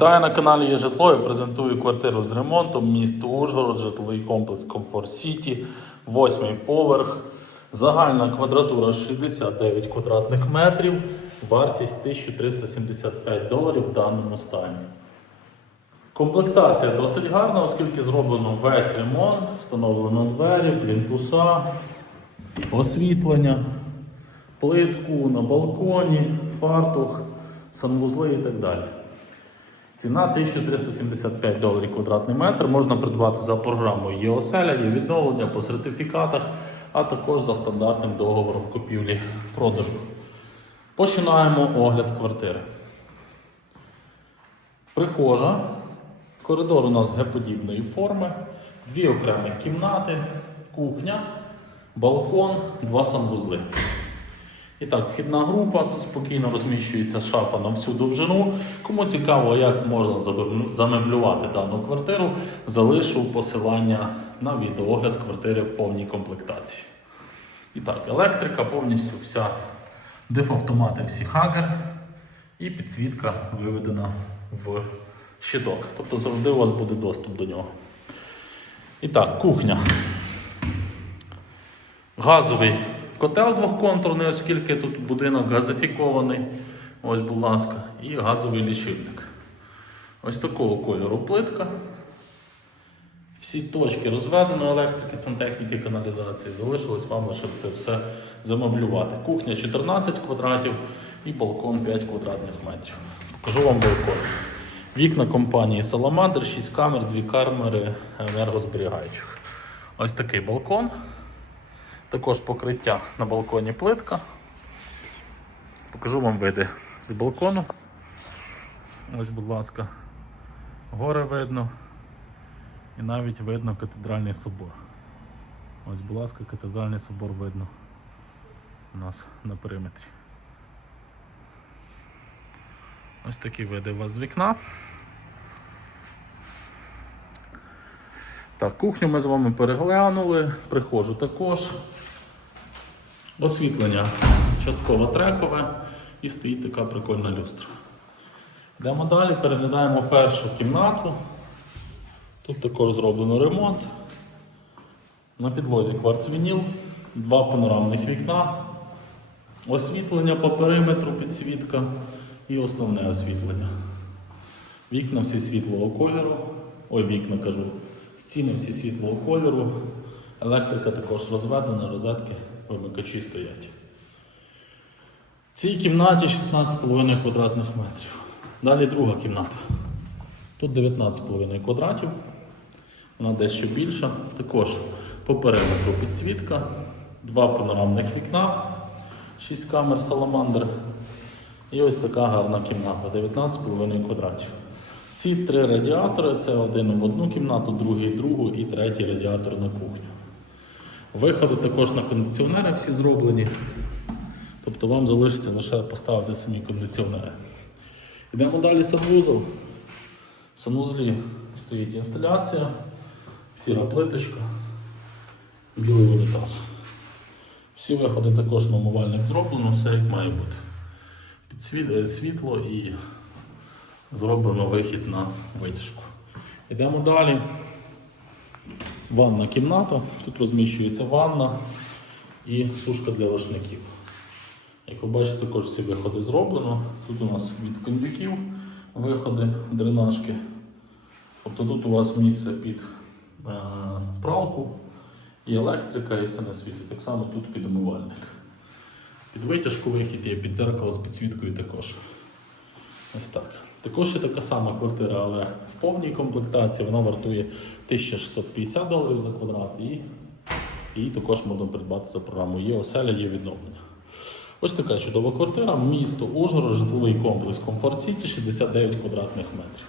Вітаю на каналі Є житло. Я презентую квартиру з ремонтом. Місто Ужгород, житловий комплекс Комфорт Сіті, восьмий поверх. Загальна квадратура 69 квадратних метрів, вартість 1375 доларів в даному стані. Комплектація досить гарна, оскільки зроблено весь ремонт, встановлено двері, плінтуса, освітлення, плитку на балконі, фартух, санвузли і так далі. Ціна 1375 доларів квадратний метр. Можна придбати за програмою ЄОСЕЛЯ, є відновлення по сертифікатах, а також за стандартним договором купівлі-продажу. Починаємо огляд квартири. Прихожа. Коридор у нас Г-подібної форми, дві окремі кімнати, кухня, балкон, два санвузли. І так, вхідна група, тут спокійно розміщується шафа на всю довжину. Кому цікаво, як можна замеблювати дану квартиру, залишу посилання на відеоогляд квартири в повній комплектації. І так, електрика повністю вся, дифавтомати всі хагер і підсвітка виведена в щиток. Тобто завжди у вас буде доступ до нього. І так, кухня. Газовий котел двохконтурний, оскільки тут будинок газифікований. Ось, будь ласка, і газовий лічильник. Ось такого кольору плитка. Всі точки розведено електрики, сантехніки, каналізації. Залишилось вам лише це все замеблювати. Кухня 14 квадратів і балкон 5 квадратних метрів. Покажу вам балкон. Вікна компанії Salamander, 6 камер, 2 камери енергозберігаючих. Ось такий балкон. Також покриття на балконі плитка. Покажу вам види з балкону. Ось, будь ласка, гори видно. І навіть видно катедральний собор. Ось, будь ласка, катедральний собор видно у нас на периметрі. Ось такі види у вас з вікна. Так, кухню ми з вами переглянули, прихожу також. Освітлення частково трекове і стоїть така прикольна люстра. Йдемо далі, переглядаємо першу кімнату. Тут також зроблено ремонт. На підлозі кварцвініл, два панорамних вікна, освітлення по периметру, підсвітка і основне освітлення. Вікна всі світлого кольору. Ой, вікна кажу. Стіни всі світлого кольору. Електрика також розведена, розетки вимикачі стоять. В цій кімнаті 16,5 квадратних метрів. Далі друга кімната. Тут 19,5 квадратів. Вона дещо більша. Також по периметру підсвітка, два панорамних вікна, 6 камер Salamander. І ось така гарна кімната 19,5 квадратів. Ці три радіатори це один в одну кімнату, другий в другу і третій радіатор на кухню. Виходи також на кондиціонери всі зроблені. Тобто вам залишиться лише поставити самі кондиціонери. Йдемо далі санвузол. В санвузлі стоїть інсталяція, сіра плиточка, білий унітаз. Всі виходи також на умивальник зроблено, все як має бути. Підсвіт, е, світло і зроблено вихід на витяжку. Йдемо далі. Ванна кімната. Тут розміщується ванна і сушка для рушників. Як ви бачите, також всі виходи зроблено. Тут у нас від кондюків виходи, дренажки. Тобто тут у вас місце під е, пралку і електрика, і все на. Так само тут під умивальник. Під витяжку вихід є, під дзеркало з підсвіткою також. Ось так. Також є така сама квартира, але в повній комплектації вона вартує 1650 доларів за квадрат і і також можна придбати за програмою Є оселя, є відновлення. Ось така чудова квартира, місто Ужгород, житловий комплекс Комфорт Сіті, 69 квадратних метрів.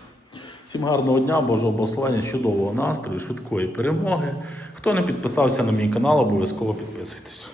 Всім гарного дня, Божого благословення, чудового настрою, швидкої перемоги. Хто не підписався на мій канал, обов'язково підписуйтесь.